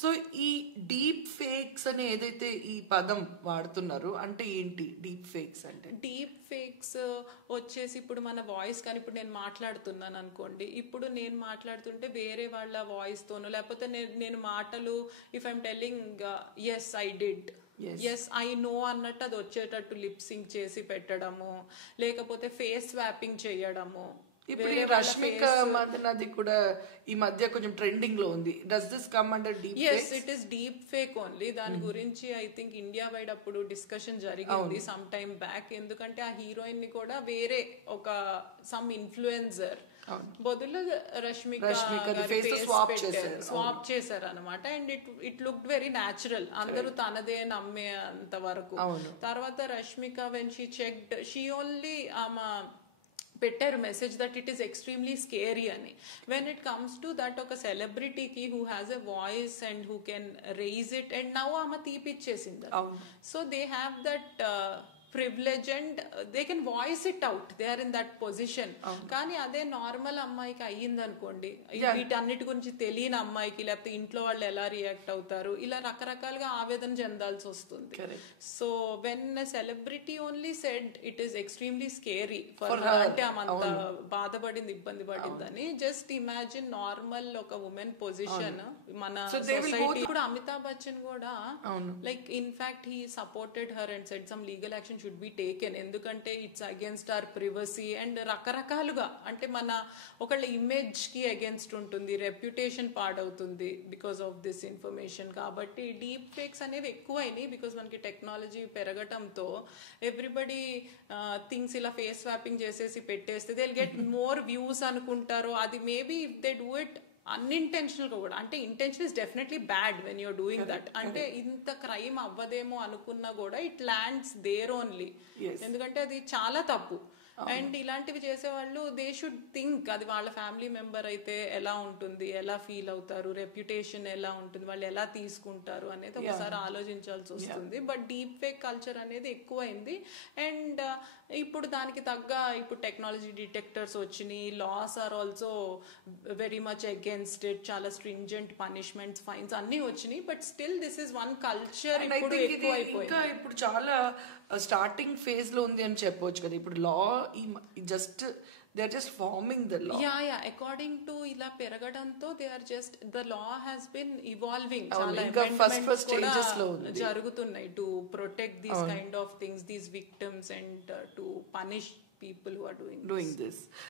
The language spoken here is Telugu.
సో ఈ డీప్ ఫేక్స్ అని ఏదైతే ఈ పదం వాడుతున్నారు అంటే ఏంటి డీప్ ఫేక్స్ అంటే? డీప్ ఫేక్స్ వచ్చేసి ఇప్పుడు మన వాయిస్ కానీ ఇప్పుడు నేను మాట్లాడుతున్నాను అనుకోండి, ఇప్పుడు నేను మాట్లాడుతుంటే వేరే వాళ్ళ వాయిస్ తోనో లేకపోతే నేను మాటలు if I'm telling as I did, as I know అన్నట్టు అది వచ్చేటట్టు లిప్ సింక్ చేసి పెట్టడము, లేకపోతే ఫేస్ స్వాపింగ్ చేయడము. ఇప్పుడు ఈ రష్మిక మందనది కూడా ఈ మధ్య కొంచెం ట్రెండింగ్ లో ఉంది. Does this come under deep fake? yes it is deep fake only. దాని గురించి ఐ థింక్ ఇండియా వైడ్ అప్పుడు డిస్కషన్ జరిగింది సమ్ టైమ్ బ్యాక్. ఎందుకంటే ఆ హీరోయిన్ ని కూడా వేరే ఒక సమ్ ఇన్ఫ్లుయెన్సర్ బదులు రష్మిక స్వాప్ చేశారు అనమాట. And it look very natural, అందరూ తనదే నమ్మే అంత వరకు. తర్వాత Rashmika when she checked she only పెట్టారు message that it is extremely scary అని. When it comes to that ఒక సెలబ్రిటీకి who has a voice and who can raise it and now ఆమె తీపిచ్చేసింది. So they have that privilege and they can voice it out, they are in that position. కానీ అదే నార్మల్ అమ్మాయికి అయ్యింది అనుకోండి, వీటన్నిటి గురించి తెలియని అమ్మాయికి లేకపోతే ఇంట్లో వాళ్ళు ఎలా రియాక్ట్ అవుతారు, ఇలా రకరకాలుగా ఆవేదన చెందాల్సి వస్తుంది. So when celebrity only said it is extremely scary for her, అంటే ఆమె అంత బాధపడింది ఇబ్బంది పడిందని. జస్ట్ ఇమాజిన్ నార్మల్ ఒక ఉమెన్ పొజిషన్ మన సొసైటీ. ఇప్పుడు అమితాబ్ బచ్చన్ కూడా like in fact he supported her and said some legal action should be taken, ఎందుకంటే ఇట్స్ అగేన్స్ట్ అవర్ ప్రివసీ అండ్ రకరకాలుగా, అంటే మన ఒకళ్ళ ఇమేజ్ కి అగేన్స్ట్ ఉంటుంది, రెప్యుటేషన్ పాడవుతుంది బికాస్ ఆఫ్ దిస్ ఇన్ఫర్మేషన్. కాబట్టి డీప్ ఫేక్స్ అనేవి ఎక్కువైనాయి బికాస్ మనకి టెక్నాలజీ పెరగటంతో ఎవ్రీబడి థింగ్స్ ఇలా ఫేస్ స్వాపింగ్ చేసేసి పెట్టేస్తే they will get more views అనుకుంటారు. అది maybe if they do it unintentional గా కూడా, అంటే intention is definitely bad when you're doing that, అంటే ఇంత క్రైమ్ అవ్వదేమో అనుకున్నా కూడా ఇట్ ల్యాండ్స్ దేర్ ఓన్లీ, ఎందుకంటే అది చాలా తప్పు. అండ్ ఇలాంటివి చేసేవాళ్ళు దే షుడ్ థింక్ అది వాళ్ళ ఫ్యామిలీ మెంబర్ అయితే ఎలా ఉంటుంది, ఎలా ఫీల్ అవుతారు, రెప్యుటేషన్ ఎలా ఉంటుంది, వాళ్ళు ఎలా తీసుకుంటారు అనేది ఒకసారి ఆలోచించాల్సి వస్తుంది. బట్ డీప్ ఫేక్ కల్చర్ అనేది ఎక్కువైంది. అండ్ ఇప్పుడు దానికి తగ్గ ఇప్పుడు టెక్నాలజీ డిటెక్టర్స్ వచ్చినాయి, laws are also very much against it, చాలా స్ట్రింజెంట్ పనిష్మెంట్స్, ఫైన్స్ అన్ని వచ్చినాయి. But still this is one culture ఇప్పుడు ఎక్కువ అయిపోయింది. ఇప్పుడు చాలా స్టార్టింగ్ ఫేజ్ లో ఉంది అని చెప్పొచ్చు కదా. ఇప్పుడు law just they are just forming the law. Yeah according to ఇలా పెరగడంతో they are just the law has been evolving, జరుగుతున్నాయి to protect these kind of things, these victims and to punish people who are doing this.